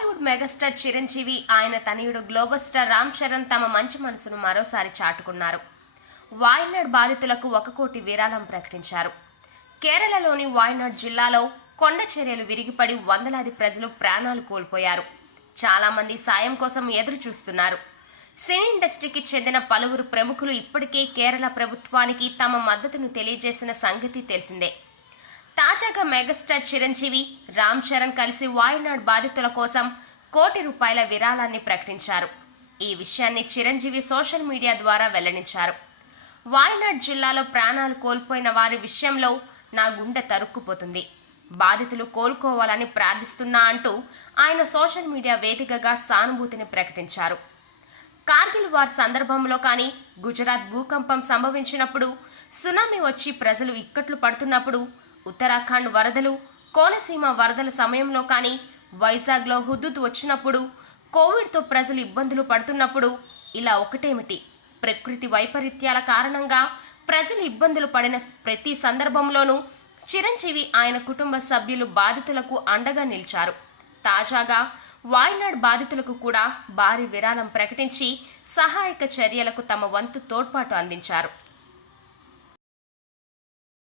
Bollywood megastar Chiranjeevi ఆయన తనయుడు global star Ram Charan తమ మంచి మనసును మరోసారి చాటుకున్నారు. వాయనాడ్ బాధితులకు 1 కోటి విరాళం ప్రకటించారు. కేరళలోని వాయనాడ్ జిల్లాలో కొండ చర్యలు విరిగిపడి వందలాది ప్రజలు ప్రాణాలు కోల్పోయారు. చాలామంది సాయం కోసం ఎదురు చూస్తున్నారు. సినీ ఇండస్ట్రీకి చెందిన పలువురు ప్రముఖులు ఇప్పటికే కేరళ ప్రభుత్వానికి తమ మద్దతును తెలియజేసిన సంగతి తెలిసిందే. తాజాగా మెగాస్టార్ చిరంజీవి, రామ్ చరణ్ కలిసి వాయనాడ్ బాధితుల కోసం ₹1 కోటి విరాళాన్ని ప్రకటించారు. ఈ విషయాన్ని చిరంజీవి సోషల్ మీడియా ద్వారా వెల్లడించారు. వాయనాడ్ జిల్లాలో ప్రాణాలు కోల్పోయిన వారి విషయంలో నా గుండె తరుక్కుపోతుంది. బాధితులు కోలుకోవాలని ప్రార్థిస్తున్నా అంటూ ఆయన సోషల్ మీడియా వేదికగా సానుభూతిని ప్రకటించారు. కార్గిల్ వార్ సందర్భంలో కానీ, గుజరాత్ భూకంపం సంభవించినప్పుడు, సునామీ వచ్చి ప్రజలు ఇక్కట్లు పడుతున్నప్పుడు, ఉత్తరాఖండ్ వరదలు, కోనసీమ వరదల సమయంలో కానీ, వైజాగ్లో హుదూద్ వచ్చినప్పుడు, కోవిడ్తో ప్రజలు ఇబ్బందులు పడుతున్నప్పుడు, ఇలా ఒకటేమిటి, ప్రకృతి వైపరీత్యాల కారణంగా ప్రజలు ఇబ్బందులు పడిన ప్రతి సందర్భంలోనూ చిరంజీవి ఆయన కుటుంబ సభ్యులు బాధితులకు అండగా నిలిచారు. తాజాగా వాయనాడ్ బాధితులకు కూడా భారీ విరాళం ప్రకటించి సహాయక చర్యలకు తమ వంతు తోడ్పాటు అందించారు.